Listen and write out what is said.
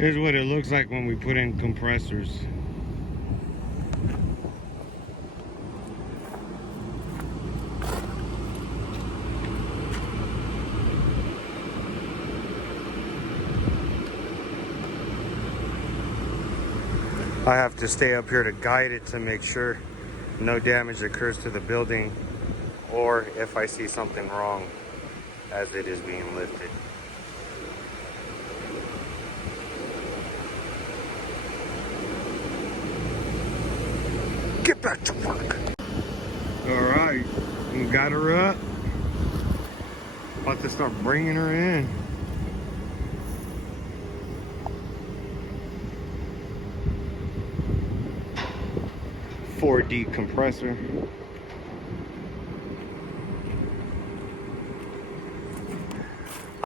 Here's what it looks like when we put in compressors. I have to stay up here to guide it to make sure no damage occurs to the building, or if I see something wrong as it is being lifted. Get back to work. All right, we got her up. About to start bringing her in. .4D compressor.